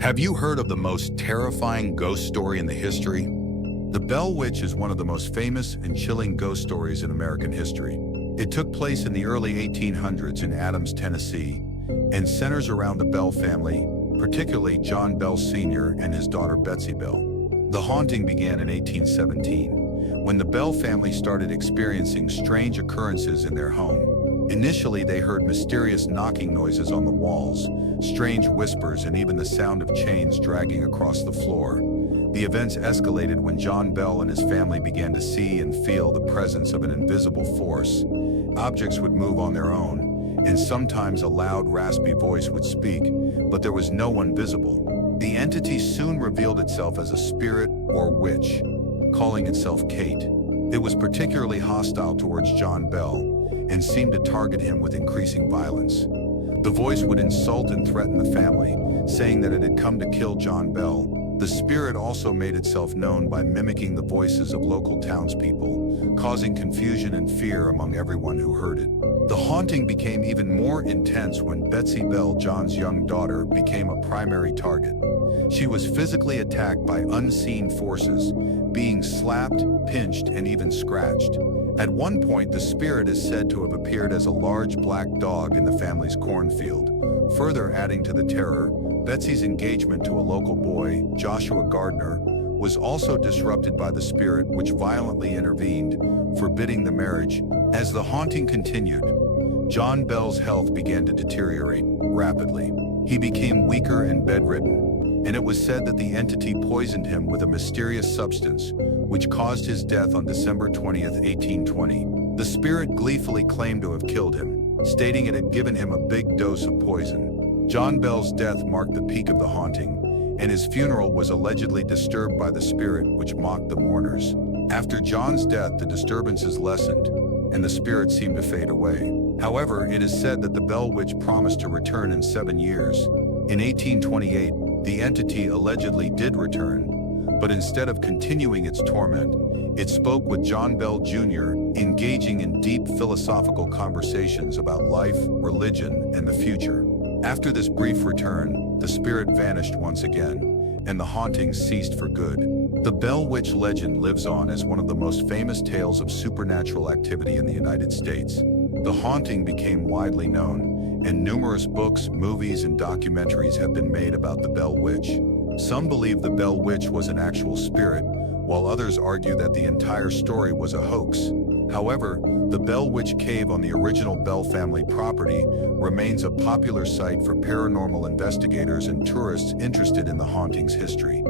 Have you heard of the most terrifying ghost story in the history? The Bell Witch is one of the most famous and chilling ghost stories in American history. It took place in the early 1800s in Adams, Tennessee, and centers around the Bell family, particularly John Bell Sr. and his daughter Betsy Bell. The haunting began in 1817, when the Bell family started experiencing strange occurrences in their home. Initially, they heard mysterious knocking noises on the walls, strange whispers, and even the sound of chains dragging across the floor. The events escalated when John Bell and his family began to see and feel the presence of an invisible force. Objects would move on their own, and sometimes a loud, raspy voice would speak, but there was no one visible. The entity soon revealed itself as a spirit or witch, calling itself Kate. It was particularly hostile towards John Bell and seemed to target him with increasing violence. The voice would insult and threaten the family, saying that it had come to kill John Bell. The spirit also made itself known by mimicking the voices of local townspeople, causing confusion and fear among everyone who heard it. The haunting became even more intense when Betsy Bell, John's young daughter, became a primary target. She was physically attacked by unseen forces, being slapped, pinched, and even scratched. At one point, the spirit is said to have appeared as a large black dog in the family's cornfield. Further adding to the terror, Betsy's engagement to a local boy, Joshua Gardner, was also disrupted by the spirit, which violently intervened, forbidding the marriage. As the haunting continued, John Bell's health began to deteriorate rapidly. He became weaker and bedridden, and it was said that the entity poisoned him with a mysterious substance, which caused his death on December 20th, 1820. The spirit gleefully claimed to have killed him, stating it had given him a big dose of poison. John Bell's death marked the peak of the haunting, and his funeral was allegedly disturbed by the spirit, which mocked the mourners. After John's death, the disturbances lessened, and the spirit seemed to fade away. However, it is said that the Bell Witch promised to return in 7 years. In 1828, the entity allegedly did return, but instead of continuing its torment, it spoke with John Bell Jr., engaging in deep philosophical conversations about life, religion, and the future. After this brief return, the spirit vanished once again, and the haunting ceased for good. The Bell Witch legend lives on as one of the most famous tales of supernatural activity in the United States. The haunting became widely known, and numerous books, movies, and documentaries have been made about the Bell Witch. Some believe the Bell Witch was an actual spirit, while others argue that the entire story was a hoax. However, the Bell Witch Cave on the original Bell family property remains a popular site for paranormal investigators and tourists interested in the hauntings history.